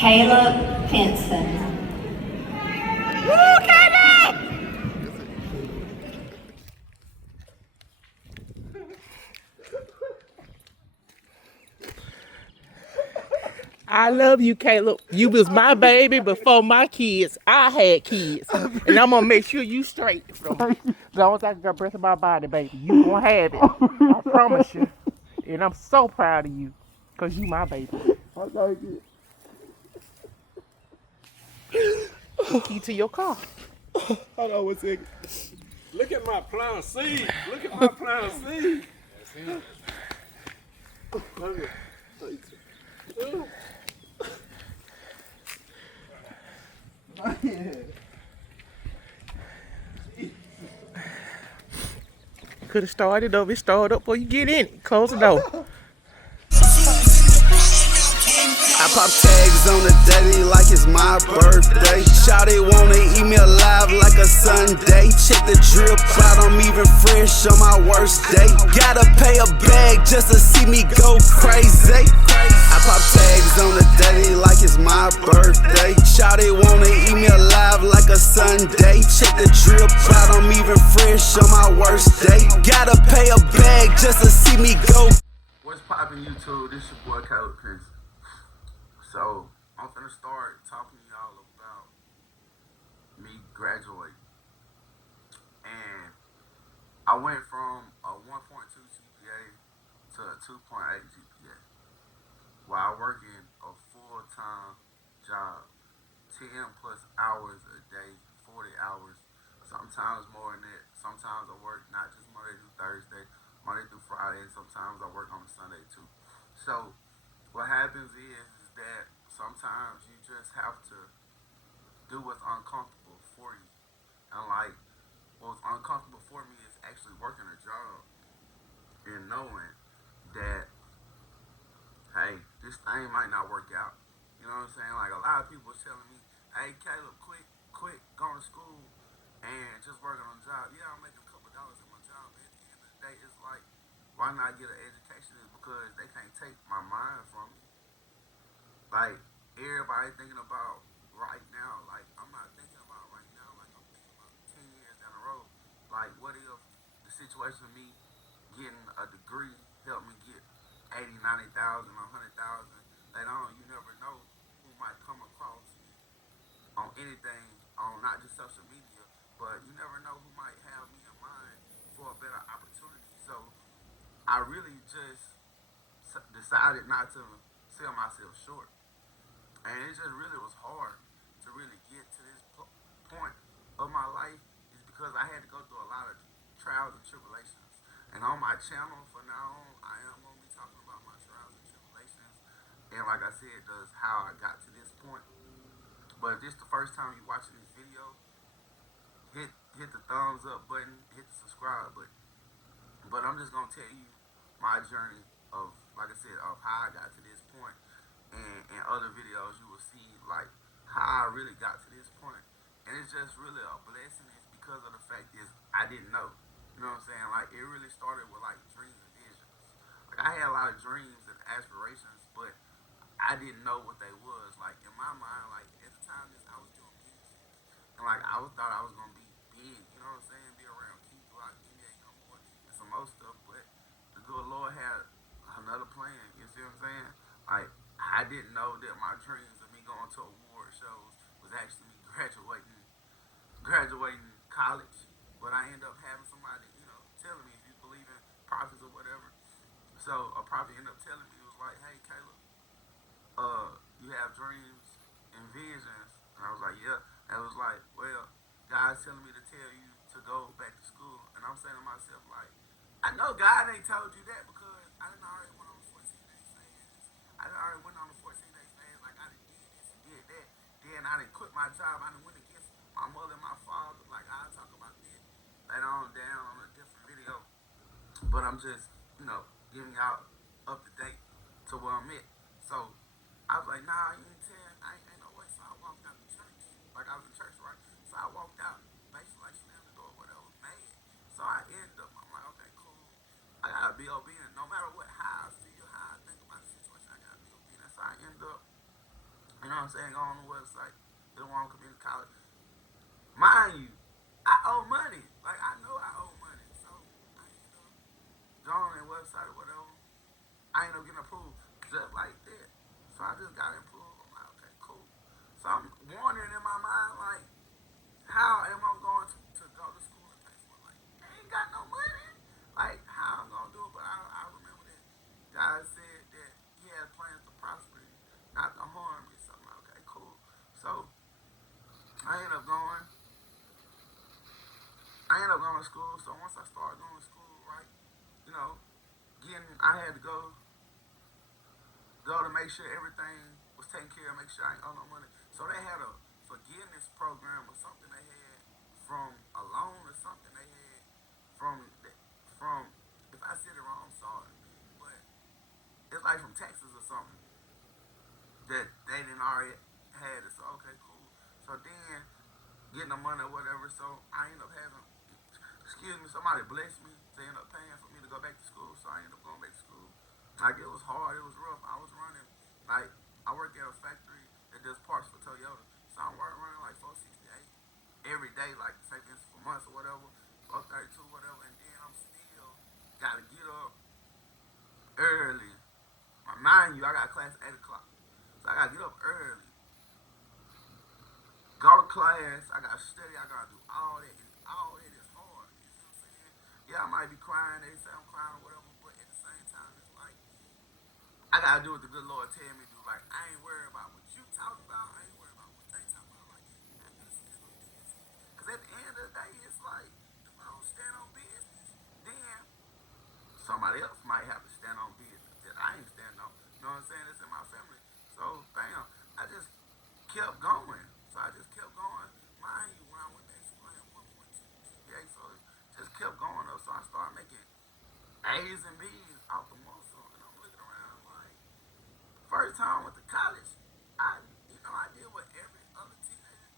Caleb Henson. Woo, Caleb! I love you, Caleb. You was my baby before my kids. I had kids. And I'm gonna make sure you straight. As long as I got breath in my body, baby. You gonna have it. I promise you. And I'm so proud of you. Cause you my baby. Key to your car. Hold on one second. Look at my plow seed. Look at my plow seed. Could have started up. It started up before you get in it. Close the door. I pop tags on the daily like it's my birthday. Shawty wanna eat me alive like a Sunday. Check the drip out, I'm even fresh on my worst day. Gotta pay a bag just to see me go crazy. I pop tags on the daily like it's my birthday. Shawty wanna eat me alive like a Sunday. Check the drip out, I'm even fresh on my worst day. Gotta pay a bag just to see me go. What's poppin' YouTube? This your boy Caleb Henson. So I'm finna start talking to y'all about me graduating. And I went from a 1.2 GPA to a 2.8 GPA while working a full-time job, 10 plus hours a day, 40 hours, sometimes more than that. Sometimes I work not just Monday through Thursday, Monday through Friday, and sometimes I work on a Sunday too. So what happens is that sometimes you just have to do what's uncomfortable for you. And like, what's uncomfortable for me is actually working a job and knowing that, hey, this thing might not work out. You know what I'm saying? Like, a lot of people was telling me, hey, Caleb, quit going to school and just working on a job. Yeah, I'm making a couple dollars in my job, but at the end of the day, it's like, why not get an education? Is because they can't take my mind from me. Like, everybody thinking about right now. Like, I'm not thinking about right now. Like, I'm thinking about 10 years down the road. Like, what if the situation of me getting a degree helped me get 80, 90,000, 100,000? Later on, you never know who might come across on anything, on not just social media, but you never know who might have me in mind for a better opportunity. So I really just decided not to sell myself short. And it just really was hard to really get to this point of my life, is because I had to go through a lot of trials and tribulations. And on my channel from now on, I am going to be talking about my trials and tribulations. And like I said, that's how I got to this point. But if this is the first time you're watching this video, hit the thumbs up button, hit the subscribe button. But I'm just going to tell you my journey of, like I said, of how I got to this point. And in other videos, you will see like how I really got to this point. And it's just really a blessing. It's because of the fact is I didn't know. You know what I'm saying? Like, it really started with like dreams and visions. Like, I had a lot of dreams and aspirations, but I didn't know what they was. Like, in my mind, like at the time this I was doing music. And like thought I was gonna be big, you know what I'm saying? Be around Key Glock, NBA Youngboy, and some more stuff, but the good Lord had another plan, you see what I'm saying? Like, I didn't know that my dreams of me going to award shows was actually me graduating college. But I ended up having somebody, telling me, if you believe in prophets or whatever. So a prophet ended up telling me, it was like, hey Caleb, you have dreams and visions. And I was like, yeah. And it was like, well, God's telling me to tell you to go back to school. And I'm saying to myself, like, I know God ain't told you that, because I done already went on a 14-day fast. I done already went on a 14-day fast. Like, I done did this and did that. Then I done quit my job. I done went against my mother and my father. Like, I'll talk about that later on down on a different video. But I'm just, giving y'all up to date to where I'm at. So I was like, nah, you ain't tell. Ain't no way. So I walked out the church. Like, I was in church, right? So I walked out, basically like slammed the door, whatever, mad. So I ended up, I'm like, okay, cool. I gotta be obedient. No matter what, how I feel, how I think about the situation, I gotta be obedient. So I end up, know what I'm saying, go on the website, Illawarra Community College. Mind you, I owe money. Like, I know I owe money. So, I end up going on their website or whatever. I end up getting approved just like that. So, I just got approved. I'm like, okay, cool. So, I'm wondering in my mind, like, how am I going to go to school and pay for it? Like, I ain't got no money. Like, how I'm going to do it? But I remember that God said that he had plans to prosper me, not to harm me. So, I'm like, okay, cool. So, I ended up going. To school. So once I started going to school, right, you know, I had to go to make sure everything was taken care of, make sure I ain't owe no money. So they had a forgiveness program or something they had from a loan or something they had from if I said it wrong, I'm sorry, but it's like from Texas or something that they didn't already had it. So okay, cool. So then getting the money or whatever. So I ended up having, somebody blessed me to end up paying for me to go back to school. So I ended up going back to school. Like, it was hard, it was rough. I was running, like, I work at a factory that does parts for Toyota. So I'm running like 468 every day, like, say this for months or whatever, 432, whatever. And then I'm still gotta get up early. Mind you, I got class at 8 o'clock. So I gotta get up early, go to class, I gotta study, I gotta do all that. And all that is hard. You see what I'm saying? Yeah, I might be crying, they say I'm crying or whatever, but at the same time, it's like, I gotta do what the good Lord tell me to do. Like, I ain't worried about what you talking about, I ain't worried about what they talking about. Like, I gotta stand on business. Because at the end of the day, it's like, if I don't stand on business, then somebody else might have to stand on business that I ain't standing on. You know what I'm saying? It's in my family. So, bam, I just kept going. So I just kept going. Mind you, when I went back to school, I had 1.2 GPA, so it just kept going up. So I started making A's and B's out the muscle. And I'm looking around like, first time I went to college, I did what every other teenager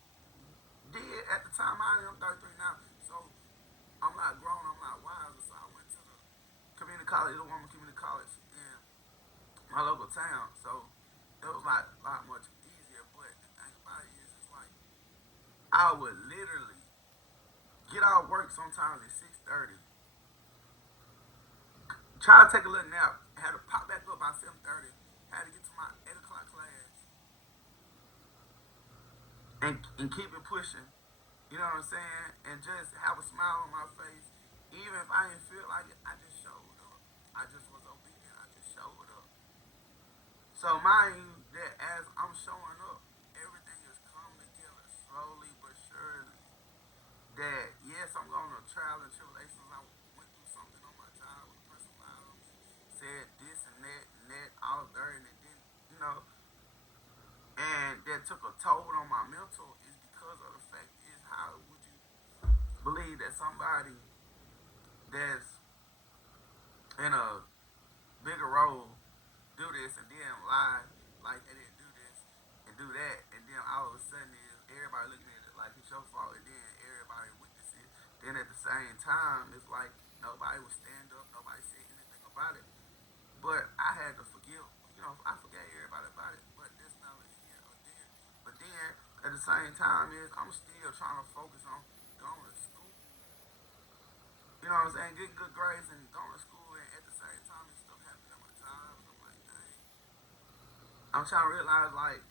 did at the time. I'm 33 now. So I'm not grown, I'm not wise. So I went to the community college, the Woman Community College in my local town. So it was like a lot much easier. But the thing about it is, it's like, I would literally get out of work sometimes at 6:30, try to take a little nap, had to pop back up by 7:30, had to get to my 8 o'clock class, and keep it pushing. You know what I'm saying? And just have a smile on my face. Even if I didn't feel like it, I just showed up. I just was obedient. I just showed up. So mind you that as I'm showing up, everything is coming together slowly but surely. That yes, I'm going to trials and tribulations. I went through something on my job with a person lied on me, said this and that, all there, and it didn't, and that took a toll on my mental is because of the fact is, how would you believe that somebody that's in a bigger role do this and then lie like they didn't do this and do that, and then all of a sudden is everybody looking at it like it's your fault, and then everybody witness it. Then at the same time, it's like nobody would stand up, nobody said anything about it. But I had to forgive, I forgave everybody about it, but that's not here or there. But then at the same time is I'm still trying to focus on going to school. You know what I'm saying? Getting good grades and going to school, and at the same time, this stuff happening at my job, and I'm like, dang. I'm trying to realize, like,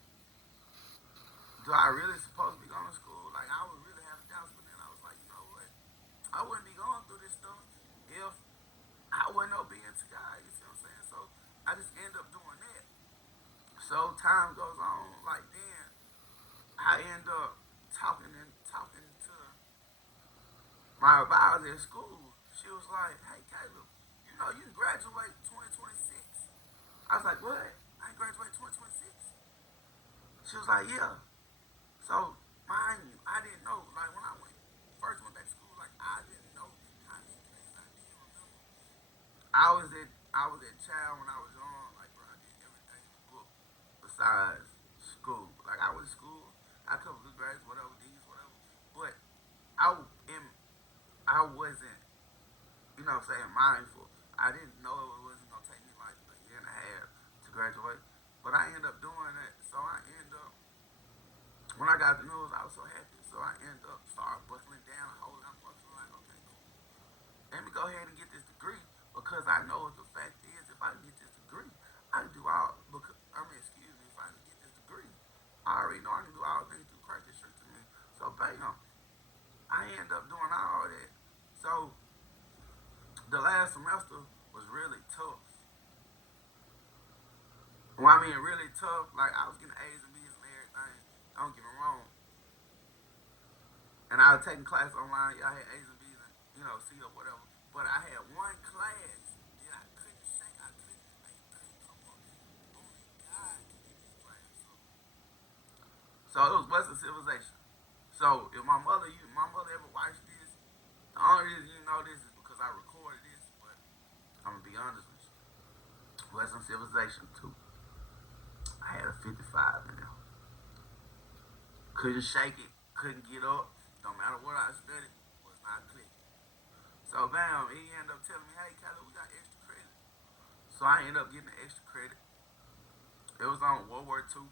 do I really supposed to be going to school? Like, I was really having doubts, but then I was like, you know what? I wouldn't be going through this stuff if I wasn't obedient to God. You see what I'm saying? So I just end up doing that. So time goes on, like, then I end up talking to my advisor at school. She was like, hey, Caleb, you can graduate 2026. I was like, what? I graduate 2026? She was like, yeah. So, mind you, I didn't know. Like, when I first went back to school, like, I didn't know how many things I didn't remember. I was at child when I was young. Like, bro, I did everything in the book besides school. Like, I was in school. I covered good grades, whatever, D's, whatever. But I wasn't, mindful. I didn't know it wasn't going to take me like a year and a half to graduate. But I ended up doing it. So I ended up when I got the news, I was so happy. So I ended up start buckling down, holding up, buckling like, okay, cool. Let me go ahead and get this degree because I know the fact is if I get this degree, I can do all. Because excuse me, if I can get this degree, I already know I can do all things through Christ that strengthens me. So bam, I ended up doing all that. So the last semester was really tough. Well, I mean, really tough. Like, I was getting A's and B's and everything. Don't get me wrong. And I was taking classes online. I had A's and B's and, C or whatever. But I had one class that I couldn't shake. I couldn't come up. Only God could get this class. So it was Western Civilization. So if my mother ever watched this, the only reason you know this is because I recorded this. But I'm going to be honest with you. Western Civilization 2. I had a 55 in there. Couldn't shake it, couldn't get up. No matter what I studied, was not clicking. So bam, he ended up telling me, hey, Caleb, we got extra credit. So I ended up getting the extra credit. It was on World War II,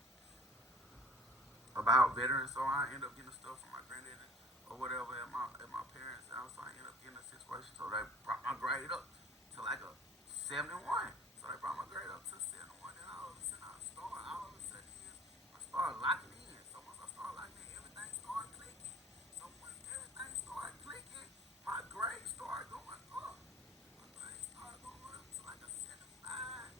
about veterans. So I ended up getting stuff from my granddaddy or whatever at my parents' house. So I ended up getting a situation. So they brought my grade up to like a 71. So they brought my grade up to 71. Then all of a sudden I started locking in. So once I started locking in, everything started clicking. So once everything started clicking, my grade started going up. My grade started going up to like a 75.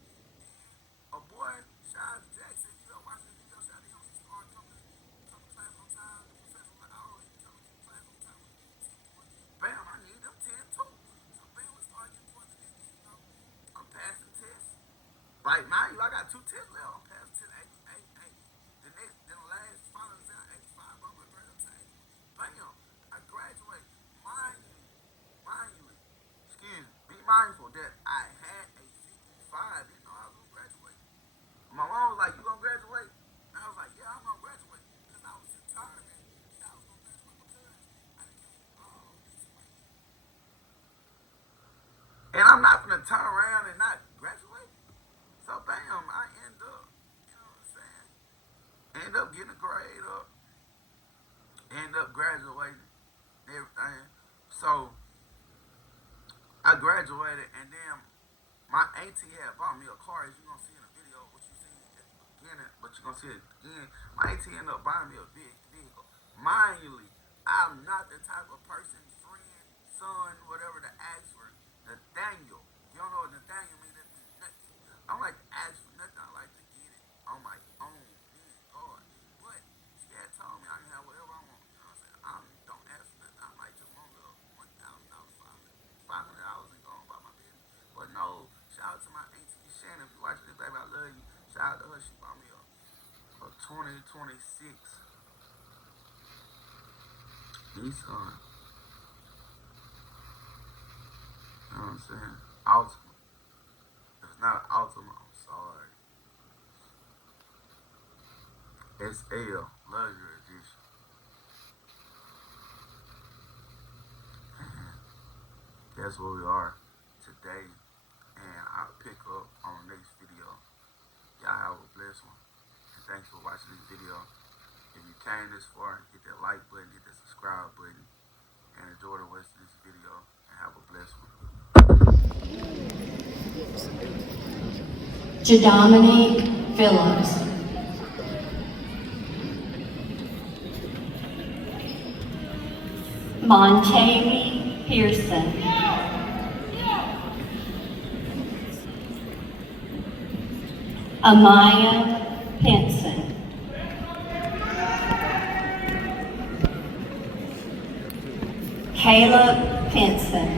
A boy, Shive Jackson, you ever watch the video? Shout out to him. He started coming to class on time. The professor was like, oh, you coming to class on time. Bam, I need them 10 too. So bam, we started getting points in this, I'm passing tests. Right now, I got 2 tests left. I'm passing tests 80. The last final exam, 85. I'm going to grade up to 80. Bam, I graduate. Be mindful that I had a 55. Didn't know I was going to graduate. My mom was like, you going to graduate? And I was like, yeah, I'm going to graduate. Because I was determined that I was going to graduate because I came all this way. And I'm not going to turn around and not graduate. So bam, I end up, end up getting a grade up, end up graduating, everything. So I graduated, and then my auntie had bought me a car, as you're going to see in the video, what you see at the beginning, but you're going to see it again. My auntie ended up buying me a big vehicle. Mind you, I'm not the type of person, friend, son, whatever, to ask for Nathaniel. You don't know what Nathaniel means? That means nothing. I don't like to ask for nothing. I like to get it on my own. God. But she had told me I can have whatever I want. You know what I'm saying? I don't ask for nothing. I might just want $1,000, $500 and go on about my business. But no, shout out to my auntie Shannon. If you watching this, baby, I love you. Shout out to her. She bought me a 2026 Nissan. You know what I'm saying? Altima. If it's not an Altima, I'm sorry. SL Luxury Edition. And that's where we are today. And I'll pick up on the next video. Y'all have a blessed one. And thanks for watching this video. If you came this far, hit that like button, hit that subscribe button, and enjoy the rest of this video. And have a blessed one. Jadominique Phillips. Montairy Pearson. Amaya Pinson. Caleb Pinson.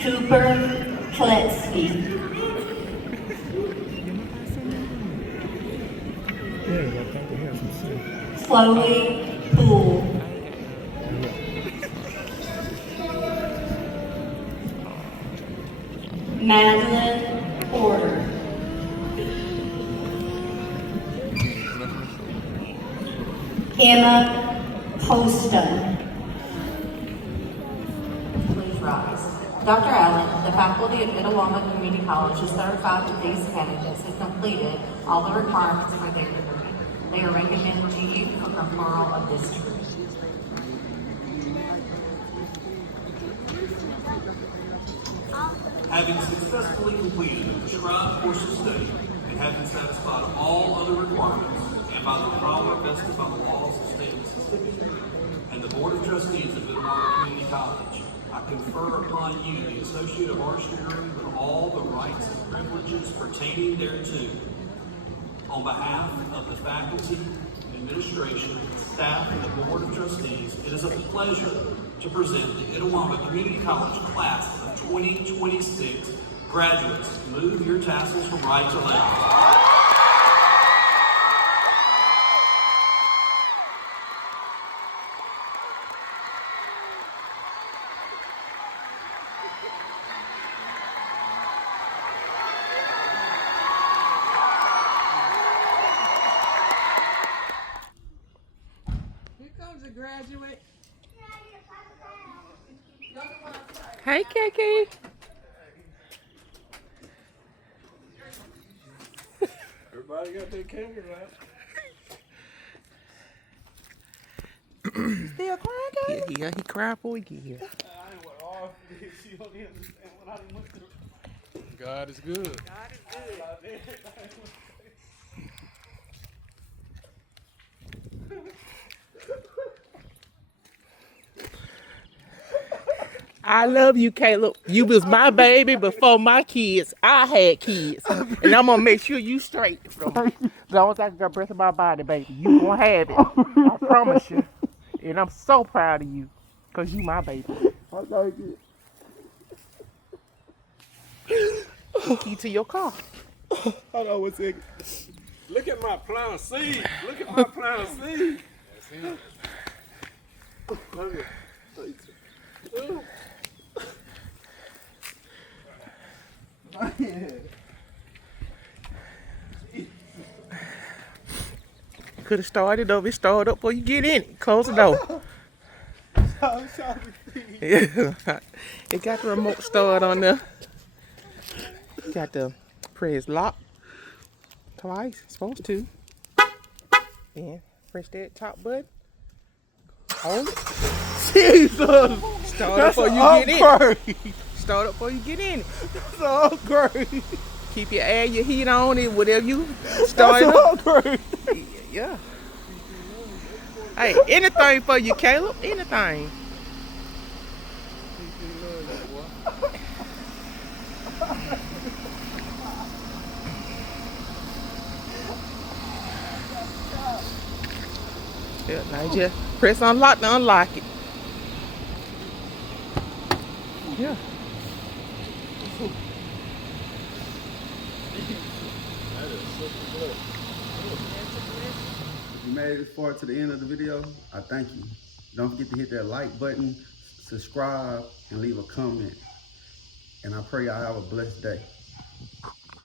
Cooper Kletsky. Chloe Poole. Madeline Porter. Emma Poston. Please rise. Dr. Allen, the faculty of Itawamba Community College is certified that these candidates have completed all the requirements for their degree. They are recommended to you for conferral of this degree. Having successfully completed the prescribed course of study and having satisfied all other requirements, and by the power vested by the laws of the state of Mississippi and the Board of Trustees of Itawamba Community College, I confer upon you the Associate of Arts degree with all the rights and privileges pertaining thereto. On behalf of the faculty, administration, staff, and the Board of Trustees, it is a pleasure to present the Itawamba Community College class of 2026 graduates. Move your tassels from right to left. Here comes a graduate. Hey, Kiki. Everybody got their camera out. Still crying, Yeah, he cried before he get here. I ain't what all this. You don't understand what I went through. God is good. I love you, Caleb. You was my baby before my kids. I had kids. And I'm gonna make sure you straight from as long as I got breath in my body, baby. You gonna have it. I promise you. And I'm so proud of you. Cause you my baby. I like it. Key to your car. Hold on one second. Look at my plow seed. Look at my plow seed. Look at it. Could have started over. It started up before you get in it. Close the door. Yeah. It got the remote start on there. Got the press lock twice. Supposed to. And press that top button. Hold it. Jesus. Start up before you get in. Start up before you get in it. So great. Keep your air, your heat on it, whatever you start up. Great. Yeah. Hey, anything for you, Caleb. Anything. Yeah, now you just press unlock to unlock it. Yeah. If you made it this far to the end of the video, I thank you. Don't forget to hit that like button, subscribe, and leave a comment. And I pray y'all have a blessed day.